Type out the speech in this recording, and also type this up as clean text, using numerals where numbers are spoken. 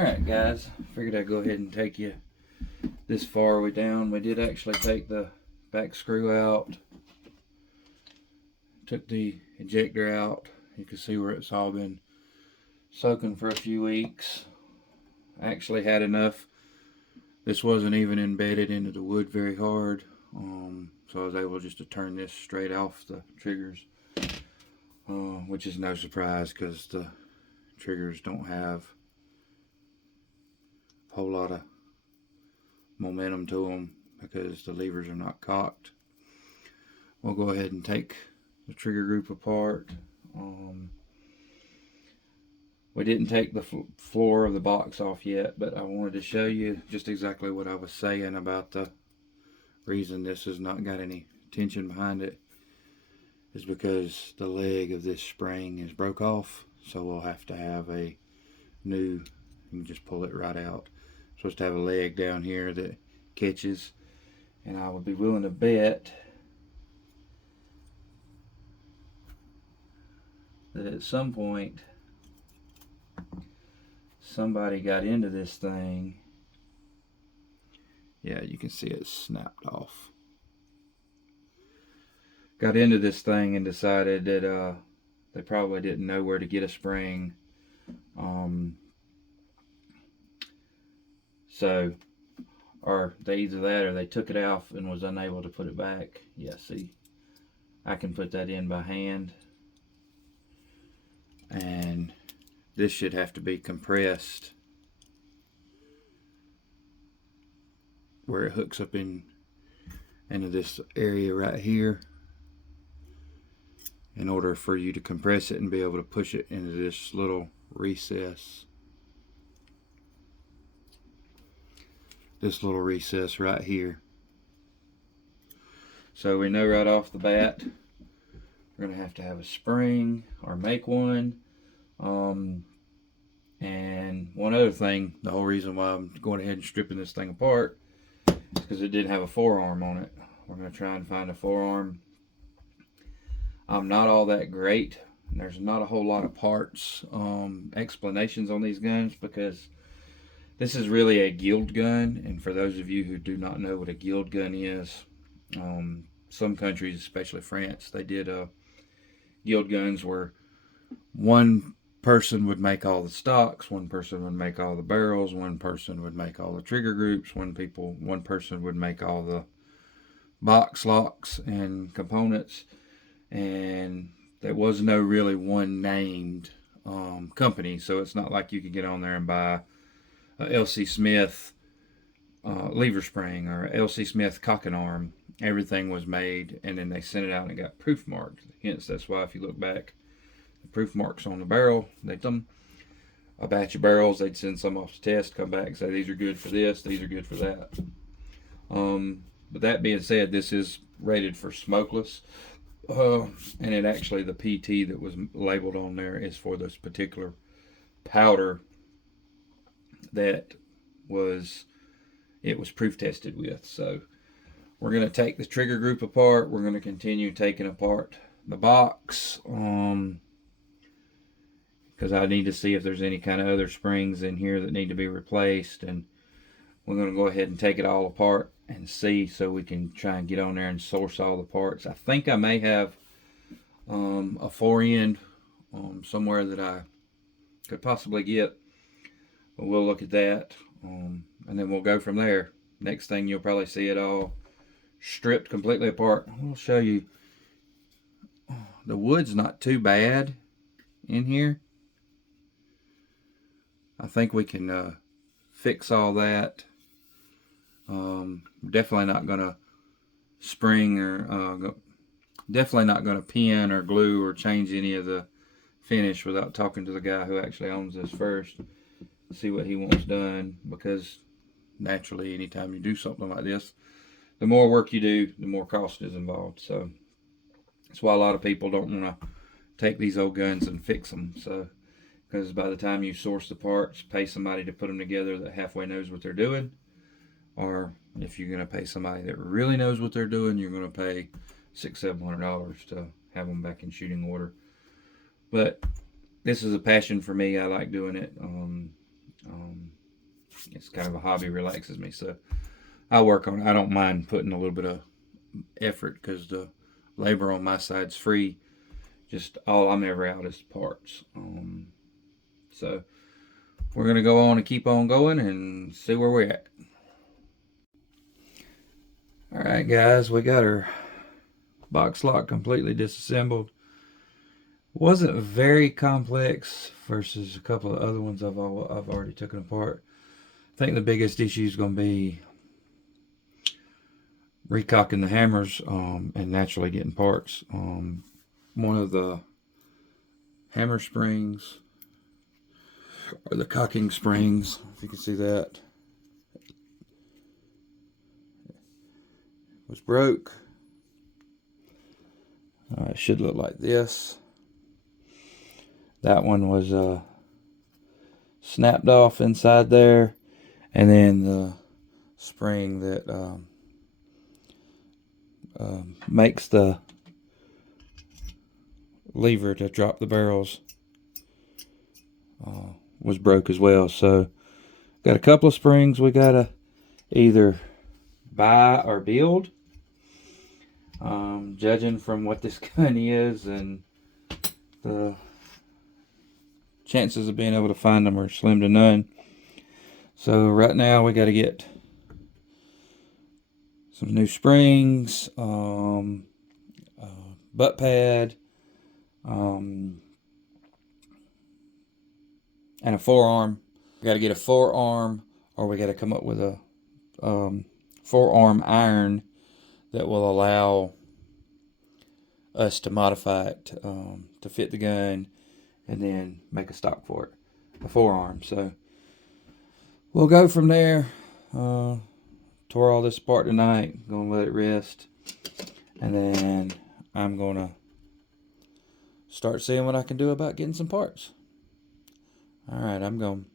Alright guys, figured I'd go ahead and take you this far way down. We did actually take the back screw out, took the ejector out. You can see where it's all been soaking for a few weeks. I actually had enough. This wasn't even embedded into the wood very hard, so I was able just to turn this straight off the triggers, which is no surprise because the triggers don't have a whole lot of momentum to them because the levers are not cocked. We'll go ahead and take the trigger group apart. We didn't take the floor of the box off yet, but I wanted to show you just exactly what I was saying about the reason this has not got any tension behind it is because the leg of this spring is broke off, so we'll have to have a new, you can just pull it right out. Supposed to have a leg down here that catches, and I would be willing to bet that at some point somebody got into this thing. Yeah, you can see it snapped off. Got into this thing and decided that they probably didn't know where to get a spring. So, or they either that or they took it off and was unable to put it back. Yeah, see, I can put that in by hand. And this should have to be compressed where it hooks up into this area right here in order for you to compress it and be able to push it into this little recess. This little recess right here. So we know right off the bat we're going to have a spring or make one. And one other thing, the whole reason why I'm going ahead and stripping this thing apart is because it didn't have a forearm on it. We're going to try and find a forearm. I'm not all that great. There's not a whole lot of parts explanations on these guns because this is really a guild gun, and for those of you who do not know what a guild gun is, some countries, especially France, they did guild guns where one person would make all the stocks, one person would make all the barrels, one person would make all the trigger groups, one person would make all the box locks and components, and there was no really one named company. So it's not like you could get on there and buy a LC Smith lever spring or LC Smith cocking arm. Everything was made and then they sent it out and it got proof marked. Hence, that's why if you look back, the proof marks on the barrel, they'd them a batch of barrels, they'd send some off to test, come back and say these are good for this, these are good for that. But that being said, this is rated for smokeless, and it actually, the PT that was labeled on there is for this particular powder that it was proof tested with. So we're going to take the trigger group apart. We're going to continue taking apart the box because I need to see if there's any kind of other springs in here that need to be replaced, and we're going to go ahead and take it all apart and see so we can try and get on there and source all the parts. I think I may have a 4-end somewhere that I could possibly get, but we'll look at that and then we'll go from there. Next thing, you'll probably see it all stripped completely apart. I'll show you. The wood's not too bad in here. I think we can fix all that. Definitely not going to spring or definitely not going to pin or glue or change any of the finish without talking to the guy who actually owns this first. See what he wants done, because naturally anytime you do something like this, the more work you do, the more cost is involved. So that's why a lot of people don't want to take these old guns and fix them. So because by the time you source the parts, pay somebody to put them together that halfway knows what they're doing, or if you're going to pay somebody that really knows what they're doing, you're going to pay $600-700 to have them back in shooting order. But this is a passion for me. I like doing it. It's kind of a hobby, relaxes me, so I work on it. I don't mind putting a little bit of effort because the labor on my side's free. Just all I'm ever out is parts. So we're gonna go on and keep on going and see where we're at. All right, guys, we got our box lock completely disassembled. Wasn't very complex versus a couple of other ones I've already taken apart. I think the biggest issue is going to be recocking the hammers and naturally getting parts. One of the hammer springs, or the cocking springs, if you can see that, was broke. It should look like this. That one was snapped off inside there, and then the spring that makes the lever to drop the barrels was broke as well. So got a couple of springs we gotta either buy or build, judging from what this gun is, and the chances of being able to find them are slim to none. So right now we got to get some new springs, butt pad, and a forearm. We got to get a forearm, or we got to come up with a forearm iron that will allow us to modify it to fit the gun, and then make a stock for it, a forearm. So we'll go from there. Tore all this apart tonight. Gonna let it rest, and then I'm gonna start seeing what I can do about getting some parts. All right, I'm going.